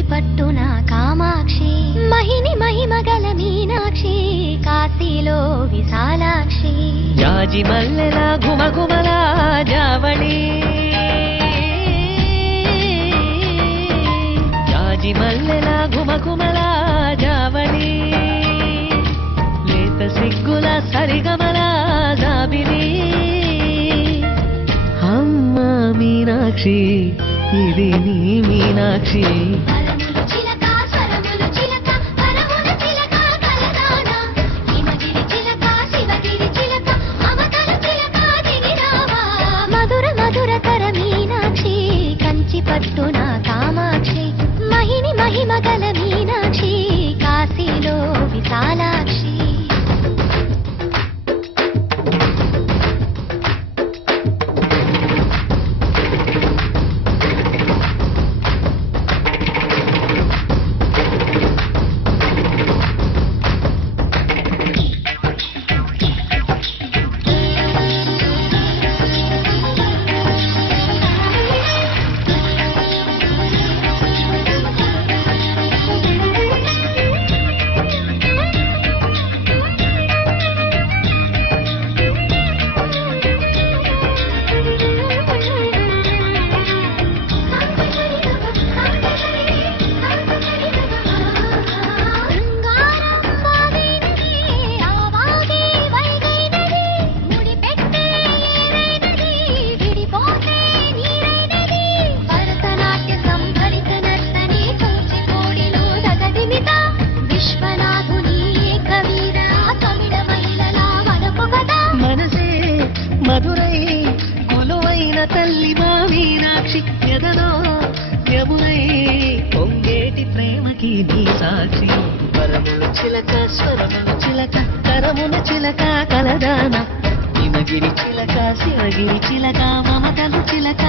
కంచి పట్టున కామాక్షి మహిని మహిమగల మీనాక్షి కాశీలో విశాలాక్షి జాజి మల్లెల ఘుమఘుమల జావళి జాజి మల్లెల ఘుమఘుమల జావళి లేత సిగ్గుల సరిగమల జాబిలి అమ్మ మీనాక్షి ఇది నీ మీనాక్షి మధుర మధురకర మీనాక్షి కంచి పట్టున కామాక్షి మహిని మహిమగల మీనాక్షి కాశీలో విశాలాక్షి మధురై కొలువైన తల్లి మా మీనాక్షి ఎదలో యమునై పొంగేటి ప్రేమకి నీ సాక్షి పరములు చిలక స్వరములు చిలక కరముల చిలక కలదాన హిమగిరి చిలక శివగిరి చిలక మమతలు చిలక